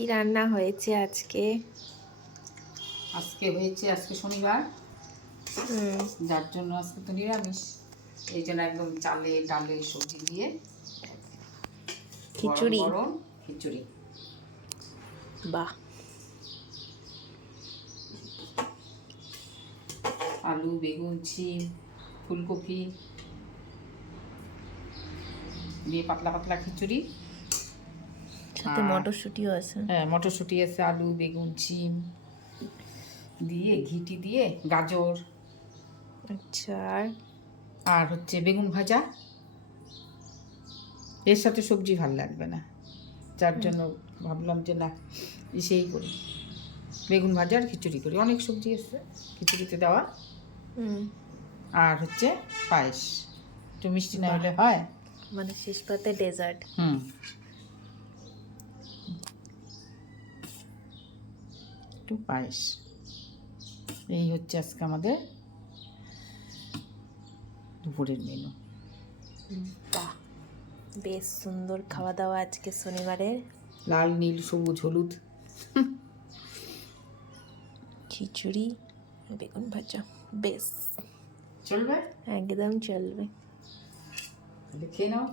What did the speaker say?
কি রান্না হয়েছে আজকে? আজকে শনিবার, হুম, যার জন্য আজকে তো নিরামিষ। এই জন্য একদম চালে ডালে সবজি দিয়ে গরম খিচুড়ি। গরম খিচুড়ি। বাহ। আলু, বেগুন, শিম, ফুলকপি দিয়ে পাতলা পাতলা খিচুড়ি। সাথে আর মটরশুঁটিও আছে। হ্যাঁ, মটরশুঁটি আছে, আলু, বেগুন, শিম দিয়ে ঘিটি দিয়ে গাজর, আচ্ছা, আর আর বেগুন ভাজা। এর সাথে সবজি ভাল লাগবে না, যার জন্য ভাবলাম যে না, সেই করি, বেগুন ভাজা আর খিচুড়ি করি। অনেক সবজি আছে খিচুড়িতে দেওয়া। হুম, আর পায়েস। একটু মিষ্টি না বাহ, হলে হয়। মানে শেষ পাতে ডেজার্ট। হুম, একটু পায়েস। এই আজকে আমাদের দুপুরের মেনু। বাহ, বেশ সুন্দর খাওয়া দাওয়া আজকে শনিবারে। লাল, নীল, সবুজ, হলুদ। খিচুড়ি, বেগুন ভাজা, বেশ চলবে, একদম চলবে। দেখে নাও।